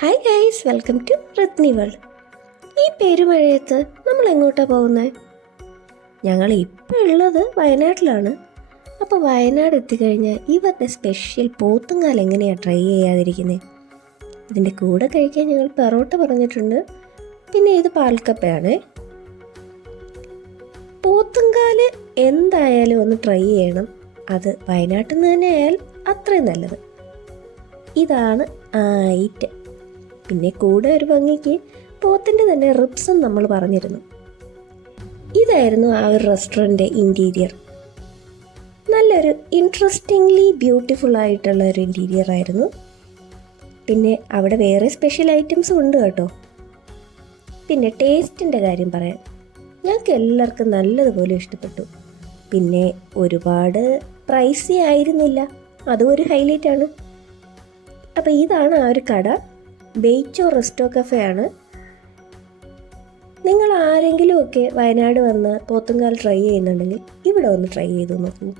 Hi guys, welcome to Ratni world. ഈ പെരുമഴയത്ത് നമ്മൾ എങ്ങോട്ടാണ് പോകുന്നത്? ഞങ്ങൾ ഇപ്പോൾ ഉള്ളത് വയനാട്ടിലാണ്. അപ്പോൾ വയനാട് എത്തിക്കഴിഞ്ഞാൽ ഇവരുടെ സ്പെഷ്യൽ പോത്തുങ്കാൽ എങ്ങനെയാണ് ട്രൈ ചെയ്യാതിരിക്കുന്നത്? ഇതിൻ്റെ കൂടെ കഴിക്കാൻ ഞങ്ങൾ പെറോട്ട പറഞ്ഞിട്ടുണ്ട്. പിന്നെ ഇത് പാൽക്കപ്പയാണ്. പോത്തുങ്കാൽ എന്തായാലും ഒന്ന് ട്രൈ ചെയ്യണം. അത് വയനാട്ടിൽ നിന്ന് തന്നെ ആയാൽ അത്രയും നല്ലത്. ഇതാണ് ഐറ്റം. പിന്നെ കൂടെ ഒരു ഭംഗിക്ക് പോത്തിൻ്റെ തന്നെ റിബ്സും നമ്മൾ പറഞ്ഞിരുന്നു. ഇതായിരുന്നു ആ ഒരു റെസ്റ്റോറൻറ്റ് ഇൻറ്റീരിയർ. നല്ലൊരു ഇൻട്രസ്റ്റിംഗ്ലി ബ്യൂട്ടിഫുൾ ആയിട്ടുള്ള ഒരു ഇൻറ്റീരിയർ ആയിരുന്നു. പിന്നെ അവിടെ വേറെ സ്പെഷ്യൽ ഐറ്റംസും ഉണ്ട് കേട്ടോ. പിന്നെ ടേസ്റ്റിൻ്റെ കാര്യം പറയാം, ഞങ്ങൾക്ക് എല്ലാവർക്കും നല്ലതുപോലെ ഇഷ്ടപ്പെട്ടു. പിന്നെ ഒരുപാട് പ്രൈസി ആയിരുന്നില്ല, അതും ഒരു ഹൈലൈറ്റാണ്. അപ്പോൾ ഇതാണ് ആ ഒരു കട. ബെയ്ച്ചോ റെസ്റ്റോ കഫേ ആണ്. നിങ്ങൾ ആരെങ്കിലുമൊക്കെ വയനാട് വന്ന് പോത്തുങ്കാൽ ട്രൈ ചെയ്യുന്നുണ്ടെങ്കിൽ ഇവിടെ ഒന്ന് ട്രൈ ചെയ്ത് നോക്കൂ.